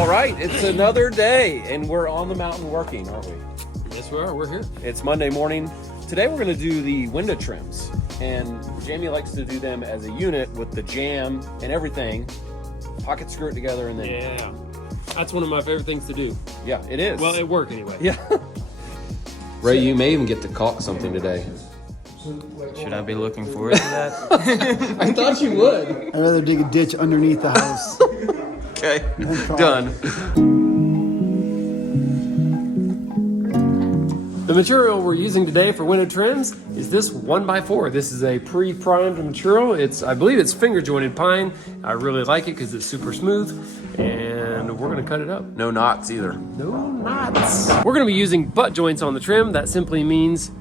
All right, it's another day, and we're on the mountain working, aren't we? Yes, we are. We're here. It's Monday morning. Today we're going to do the window trims, and Jamie likes to do them as a unit with the jam and everything. Pocket screw it together, and then Yeah, that's one of my favorite things to do. yeah, it is. Well, at work anyway. Yeah. Ray, you may even get to caulk something today. Should I be looking forward to that? I thought you would. I'd rather dig a ditch underneath the house. Okay, done. The material we're using today for window trims is this 1x4. This is a pre-primed material. I believe it's finger jointed pine. I really like it because it's super smooth, and we're gonna cut it up. No knots either. No knots. We're gonna be using butt joints on the trim. That simply means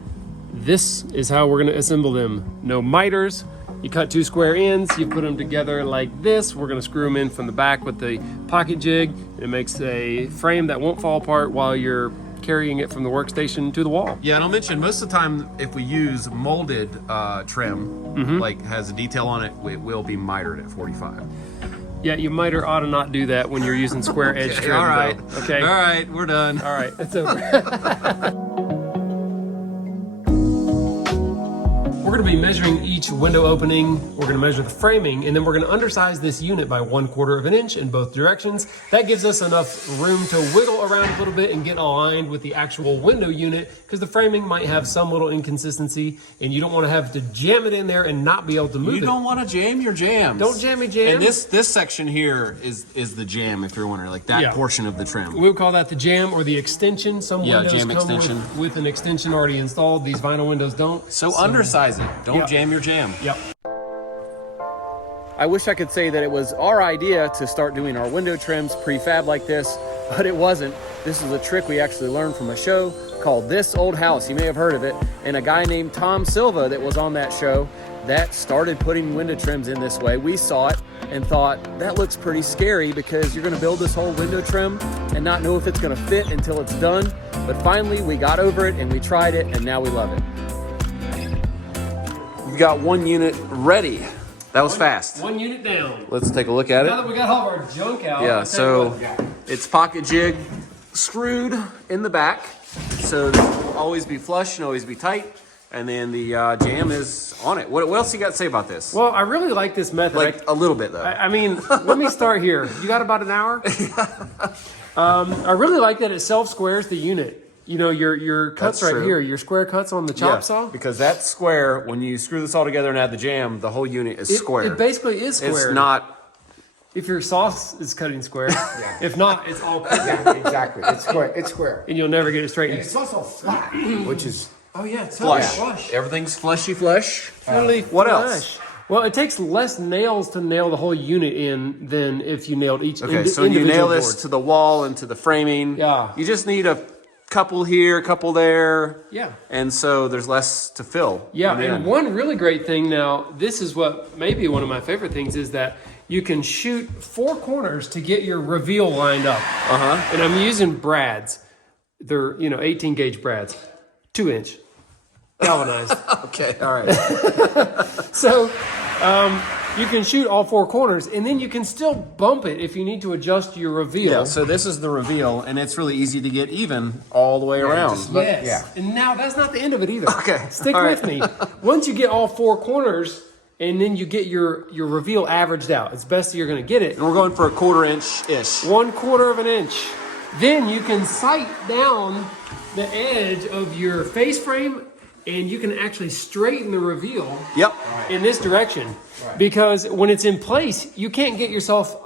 this is how we're gonna assemble them. No miters. You cut 2 square ends, you put them together like this. We're gonna screw them in from the back with the pocket jig. It makes a frame that won't fall apart while you're carrying it from the workstation to the wall. Yeah, and I'll mention most of the time if we use molded trim, like has a detail on it, it will be mitered at 45. Yeah, you miter ought to not do that when you're using square edge trim. All right. Though, okay. All right, we're done. All right, it's over. We're gonna be measuring each window opening. We're gonna measure the framing, and then we're gonna undersize this unit by 1/4 of an inch in both directions. That gives us enough room to wiggle around a little bit and get aligned with the actual window unit, because the framing might have some little inconsistency, and you don't wanna have to jam it in there and not be able to move it. You don't want to jam your jams. Don't jam your jam. And this section here is the jam, if you're wondering, like that portion of the trim. We would call that the jam or the extension. Some windows jam come extension. with an extension already installed. These vinyl windows don't. So undersize it. Don't jam your jam. Yep. I wish I could say that it was our idea to start doing our window trims prefab like this, but it wasn't. This is a trick we actually learned from a show called This Old House. You may have heard of it. And a guy named Tom Silva that was on that show that started putting window trims in this way. We saw it and thought, that looks pretty scary because you're gonna build this whole window trim and not know if it's gonna fit until it's done. But finally we got over it and we tried it, and now we love it. You've got one unit ready. That was fast. One unit down. Let's take a look at it. Now that we got all of our junk out. Yeah, I'll tell so you what. it's pocket jig screwed in the back, so this will always be flush and always be tight. And then the jam is on it. What else you got to say about this? Well, I really like this method. Like a little bit though. I mean, let me start here. You got about an hour? I really like that it self-squares the unit. You know, your cuts That's right true. here, your square cuts on the chop saw. Because that square, when you screw this all together and add the jam, the whole unit is square. It basically is square. It's not. If your sauce is cutting square. If not, it's all cut. Yeah, exactly. It's square. It's square. And you'll never get it straightened. It's also flat, which is Oh yeah, it's Flush. Everything's fleshy flush. Totally What flush. else? Well, it takes less nails to nail the whole unit in than if you nailed each Okay, so when you individual nail this board. to the wall and to the framing, Yeah. you just need a couple here, a couple there. Yeah. And so there's less to fill. Yeah, in the and end. one really great thing now, this is what maybe one of my favorite things is that you can shoot 4 corners to get your reveal lined up. And I'm using brads. They're, 18 gauge brads, 2 inch, galvanized. Okay, all right. So you can shoot all 4 corners, and then you can still bump it if you need to adjust your reveal. Yeah, so this is the reveal, and it's really easy to get even all the way around. Yes. Yeah. And now that's not the end of it either. Okay. Stick All with right. me. Once you get all 4 corners, and then you get your reveal averaged out, it's best that you're going to get it. And we're going for a 1/4 inch-ish. 1/4 of an inch. Then you can sight down the edge of your face frame, and you can actually straighten the reveal Yep. in this direction. Because when it's in place, you can't get yourself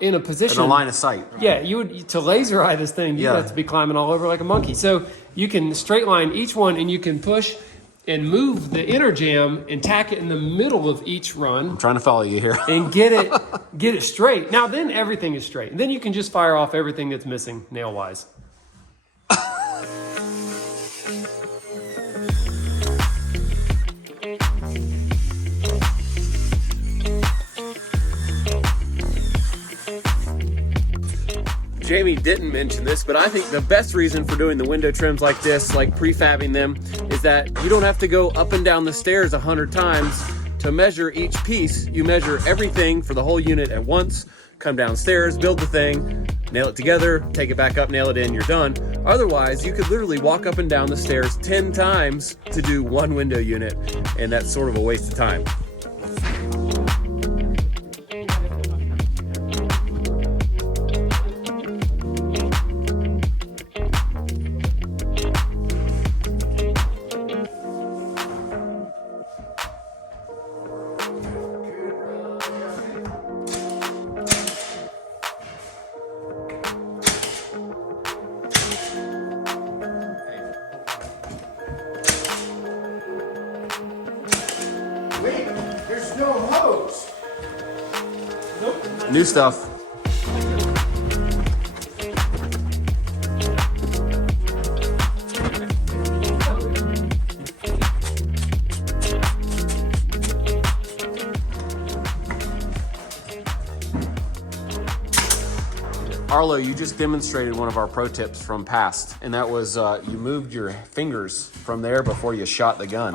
in a position. In a line of sight. Yeah, you would to laser eye this thing. You'd Yeah. have to be climbing all over like a monkey. So you can straight line each one, and you can push and move the inner jam and tack it in the middle of each run. I'm trying to follow you here. And get it straight. Now then everything is straight. And then you can just fire off everything that's missing nail wise. Jamie didn't mention this, but I think the best reason for doing the window trims like this, like prefabbing them, is that you don't have to go up and down the stairs 100 times to measure each piece. You measure everything for the whole unit at once, come downstairs, build the thing, nail it together, take it back up, nail it in, you're done. Otherwise, you could literally walk up and down the stairs 10 times to do one window unit, and that's sort of a waste of time. Wait, there's no hose. New stuff. Arlo, you just demonstrated one of our pro tips from past, and that was you moved your fingers from there before you shot the gun.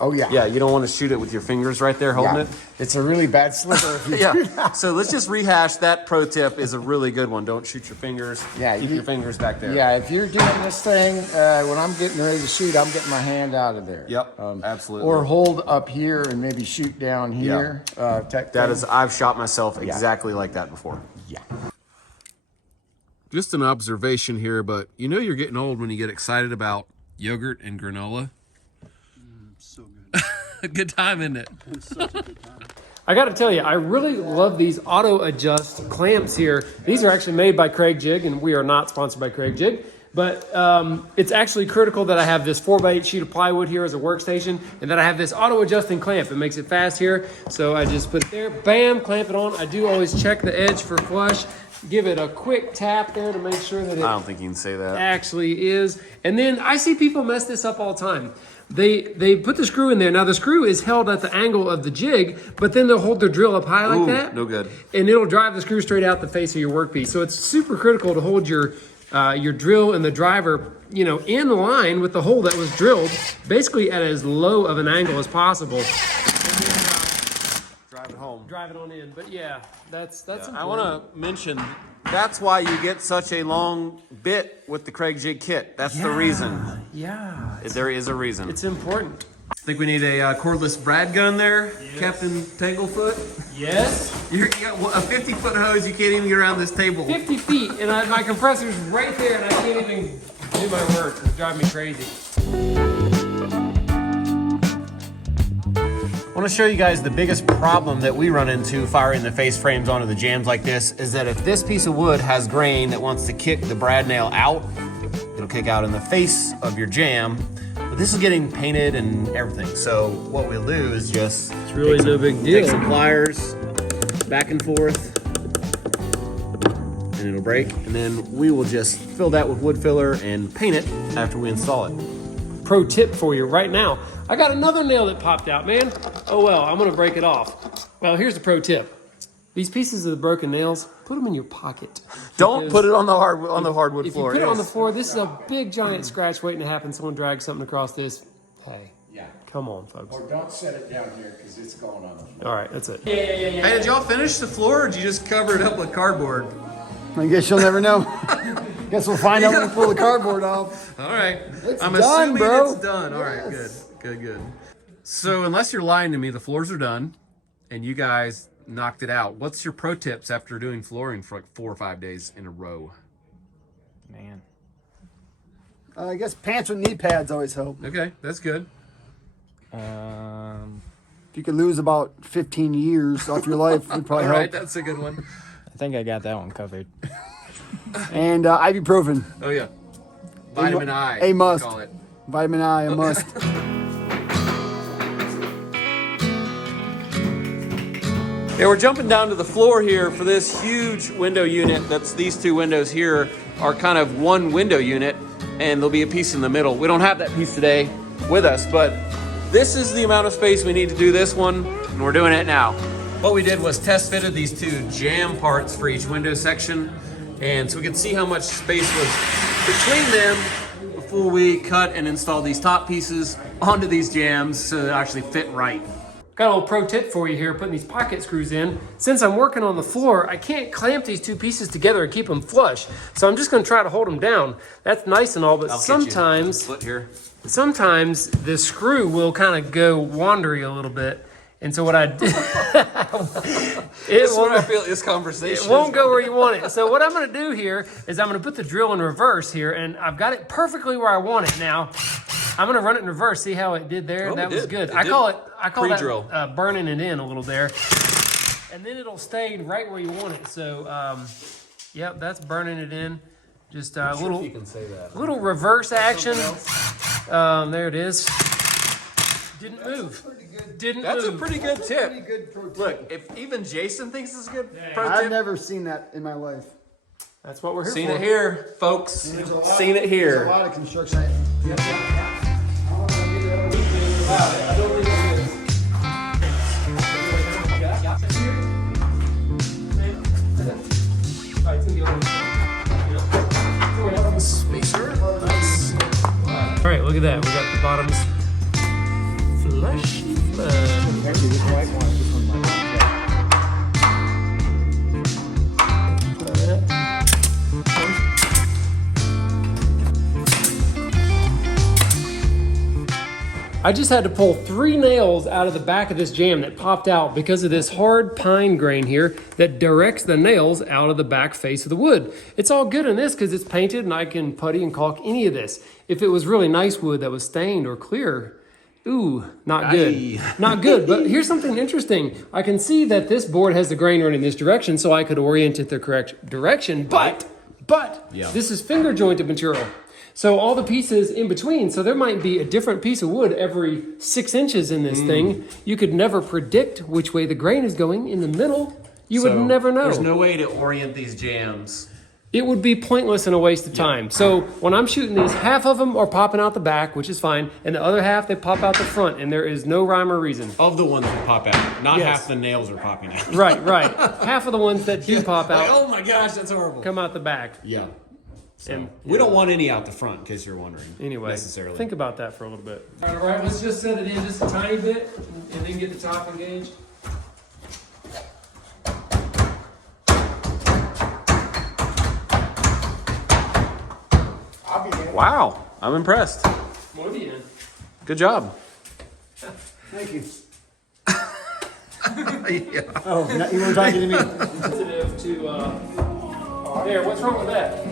Oh yeah. Yeah, you don't want to shoot it with your fingers right there holding it. It's a really bad slipper. If you Yeah, so let's just rehash that pro tip is a really good one. Don't shoot your fingers. Yeah, Keep your fingers back there. Yeah, if you're doing this thing, when I'm getting ready to shoot, I'm getting my hand out of there. Yep, absolutely. Or hold up here and maybe shoot down here. That is, I've shot myself exactly like that before. Yeah. Just an observation here, but you know you're getting old when you get excited about yogurt and granola. So good. A good time, isn't it? It's such a good time. I got to tell you, I really love these auto adjust clamps here. These are actually made by Craig Jig, and we are not sponsored by Craig Jig. But it's actually critical that I have this 4x8 sheet of plywood here as a workstation, and that I have this auto adjusting clamp. It makes it fast here. So I just put it there, bam, clamp it on. I do always check the edge for flush. Give it a quick tap there to make sure that it I don't think you can say that. actually is. And then I see people mess this up all the time. They put the screw in there. Now the screw is held at the angle of the jig, but then they'll hold their drill up high like Ooh, that. no good. And it'll drive the screw straight out the face of your workpiece. So it's super critical to hold your drill and the driver, in line with the hole that was drilled, basically at as low of an angle as possible. Drive it home. Drive it on in. But yeah, that's I want to mention that's why you get such a long bit with the Craig Jig kit. That's the reason. Yeah. There is a reason. It's important. I think we need a cordless brad gun there, Captain Tanglefoot. Yes. You got a 50-foot hose. You can't even get around this table. 50 feet, and my compressor's right there, and I can't even do my work. It's driving me crazy. I want to show you guys the biggest problem that we run into firing the face frames onto the jams like this is that if this piece of wood has grain that wants to kick the brad nail out, it'll kick out in the face of your jam. But this is getting painted and everything. So what we'll do is just It's really no big deal. take some pliers, back and forth, and it'll break. And then we will just fill that with wood filler and paint it after we install it. Pro tip for you right now. I got another nail that popped out, man. Oh well, I'm gonna break it off. Well, here's the pro tip. These pieces of the broken nails, put them in your pocket. Don't put it on the hardwood If floor. you put it on the floor, this is a big giant scratch waiting to happen. Someone drags something across this. Hey, Yeah. come on, folks. Or don't set it down here because it's going on the floor. All right, that's it. Hey, did y'all finish the floor or did you just cover it up with cardboard? I guess you'll never know. Guess we'll find out when we pull the cardboard off. All right. I'm done, assuming bro. it's done. All right, good. So unless you're lying to me, the floors are done and you guys knocked it out. What's your pro tips after doing flooring for like 4 or 5 days in a row? Man. I guess pants with knee pads always help. Okay, that's good. If you could lose about 15 years off your life, it'd probably All right, help. that's a good one. I think I got that one covered. And ibuprofen. Oh yeah. Vitamin I. A must. we Call it. Vitamin I, a must. Yeah, we're jumping down to the floor here for this huge window unit. These two windows here are kind of one window unit, and there'll be a piece in the middle. We don't have that piece today with us, but this is the amount of space we need to do this one, and we're doing it now. What we did was test fitted these two jam parts for each window section, and so we could see how much space was between them before we cut and install these top pieces onto these jams so they actually fit right. Got a little pro tip for you here, putting these pocket screws in. Since I'm working on the floor, I can't clamp these two pieces together and keep them flush. So I'm just gonna try to hold them down. That's nice and all, but sometimes the screw will kind of go wandery a little bit. And so what I did, I feel this conversation. It won't go where you want it. So what I'm gonna do here is I'm gonna put the drill in reverse here, and I've got it perfectly where I want it now. I'm gonna run it in reverse. See how it did there? That was good. I call that burning it in a little there, and then it'll stay right where you want it. So, yep, that's burning it in. Just a little reverse action. There it is. Didn't move. That's a pretty good tip. Look, if even Jason thinks this is a good pro tip. I've never seen that in my life. That's what we're here Seen for. it here, folks. Seen it here. There's a lot of construction. I don't think it is. All right, it's gonna be over. Spacer. Nice. All right, look at that. We got the bottoms flushy flush. Actually, this white one, this one might I just had to pull 3 nails out of the back of this jamb that popped out because of this hard pine grain here that directs the nails out of the back face of the wood. It's all good in this because it's painted and I can putty and caulk any of this. If it was really nice wood that was stained or clear, ooh, not good. Not good, but here's something interesting. I can see that this board has the grain running in this direction, so I could orient it the correct direction, but this is finger jointed material. So all the pieces in between, so there might be a different piece of wood every 6 inches in this thing. You could never predict which way the grain is going in the middle. You would never know. There's no way to orient these jams. It would be pointless and a waste of time. So when I'm shooting these, half of them are popping out the back, which is fine, and the other half, they pop out the front, and there is no rhyme or reason. Of the ones that pop out, not half the nails are popping out. Right. Half of the ones that do pop out, oh my gosh, that's horrible. come out the back. Yeah. So, And we don't want any out the front, in case you're wondering. Anyway, necessarily. think about that for a little bit. All right, let's just set it in just a tiny bit, and then get the top engaged. Wow, I'm impressed. Muy bien. Good job. Thank you. Oh, you were talking to me. Sensitive to, there, what's wrong with that?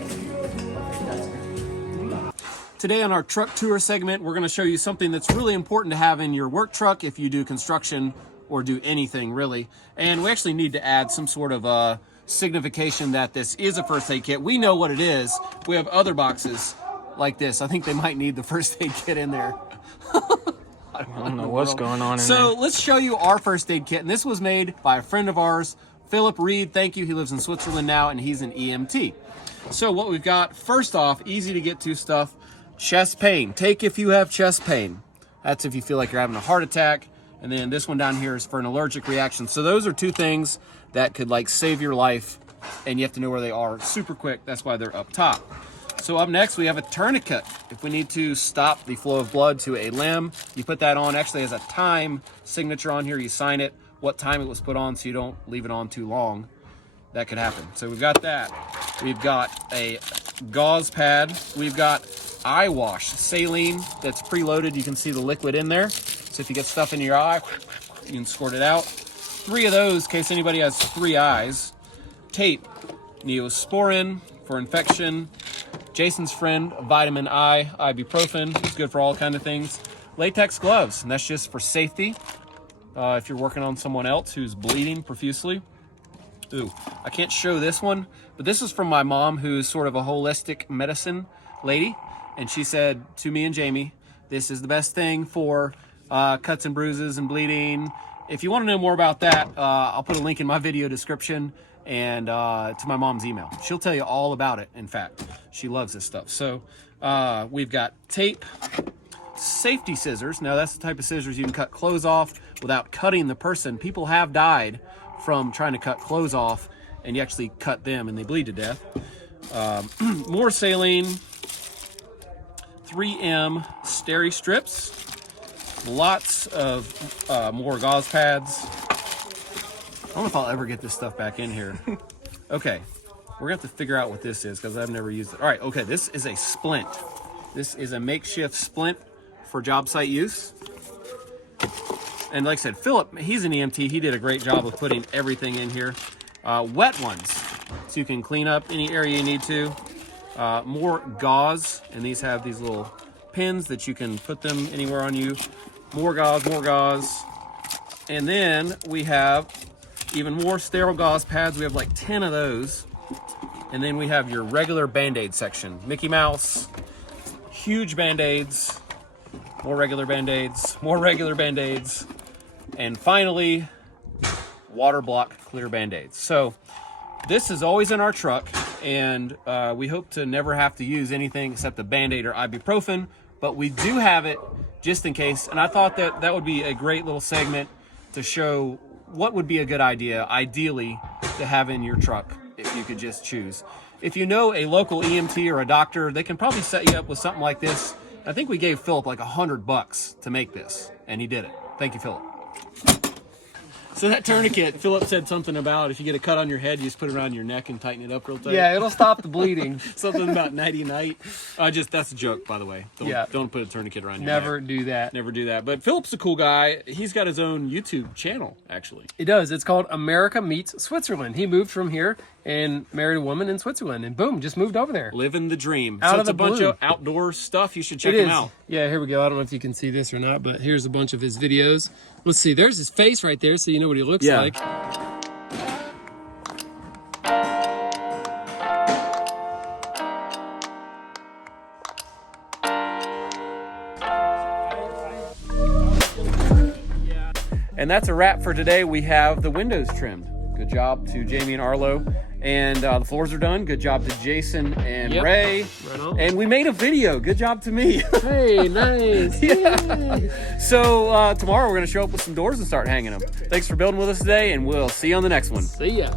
Today on our truck tour segment, we're going to show you something that's really important to have in your work truck if you do construction or do anything really. And we actually need to add some sort of signification that this is a first aid kit. We know what it is. We have other boxes like this. I think they might need the first aid kit in there. I don't know what's going on in there. So let's show you our first aid kit. And this was made by a friend of ours, Phillip Reed. Thank you. He lives in Switzerland now and he's an EMT. So what we've got, first off, easy to get to stuff, chest pain. Take if you have chest pain. That's if you feel like you're having a heart attack. And then this one down here is for an allergic reaction. So those are two things that could like save your life and you have to know where they are super quick. That's why they're up top. So up next, we have a tourniquet. If we need to stop the flow of blood to a limb, you put that on. Actually has a time signature on here. You sign it, what time it was put on, so you don't leave it on too long. That could happen. So we've got that. We've got a gauze pad. We've got eye wash, saline that's preloaded. You can see the liquid in there. So if you get stuff in your eye, you can squirt it out. 3 of those in case anybody has 3 eyes. Tape, Neosporin for infection. Jason's friend, vitamin I, ibuprofen. It's good for all kinds of things. Latex gloves, and that's just for safety. If you're working on someone else who's bleeding profusely. Ooh, I can't show this one, but this is from my mom, who's sort of a holistic medicine lady. And she said to me and Jamie, this is the best thing for cuts and bruises and bleeding. If you want to know more about that, I'll put a link in my video description and to my mom's email. She'll tell you all about it. In fact, she loves this stuff. So we've got tape, safety scissors. Now that's the type of scissors you can cut clothes off without cutting the person. People have died from trying to cut clothes off and you actually cut them and they bleed to death. More saline, 3M steri strips, Lots of more gauze pads. I don't know if I'll ever get this stuff back in here. Okay, we're gonna have to figure out what this is because I've never used it. All right, okay, this is a splint. This is a makeshift splint for job site use. And like I said, Phillip, he's an EMT. He did a great job of putting everything in here. Wet ones, so you can clean up any area you need to. More gauze, and these have these little pins that you can put them anywhere on you. More gauze, more gauze. And then we have even more sterile gauze pads. We have like 10 of those. And then we have your regular Band-Aid section. Mickey Mouse, huge Band-Aids, more regular Band-Aids, more regular Band-Aids, and finally, water block clear Band-Aids. So this is always in our truck, and we hope to never have to use anything except the Band-Aid or ibuprofen, but we do have it just in case, and I thought that that would be a great little segment to show what would be a good idea, ideally, to have in your truck if you could just choose. If you know a local EMT or a doctor, they can probably set you up with something like this. I think we gave Phillip like $100 to make this, and he did it. Thank you, Phillip. So that tourniquet, Phillip said something about if you get a cut on your head, you just put it around your neck and tighten it up real tight. Yeah, it'll stop the bleeding. Something about nighty-night. That's a joke, by the way. Don't put a tourniquet around your Never neck. do that. Never do that. But Phillip's a cool guy. He's got his own YouTube channel, actually. It does. It's called America Meets Switzerland. He moved from here and married a woman in Switzerland, and boom, just moved over there. Living the dream. Out So of it's the a bunch blue. of outdoor stuff. You should check It him is. out. Yeah, here we go. I don't know if you can see this or not, but here's a bunch of his videos. Let's see. There's his face right there, so you know what he looks Yeah. like. And that's a wrap for today. We have the windows trimmed. Good job to Jamie and Arlo. And the floors are done. Good job to Jason and Yep. Ray. Right on. And we made a video. Good job to me. Hey, nice. So tomorrow we're going to show up with some doors and start hanging them. Thanks for building with us today, and we'll see you on the next one. See ya.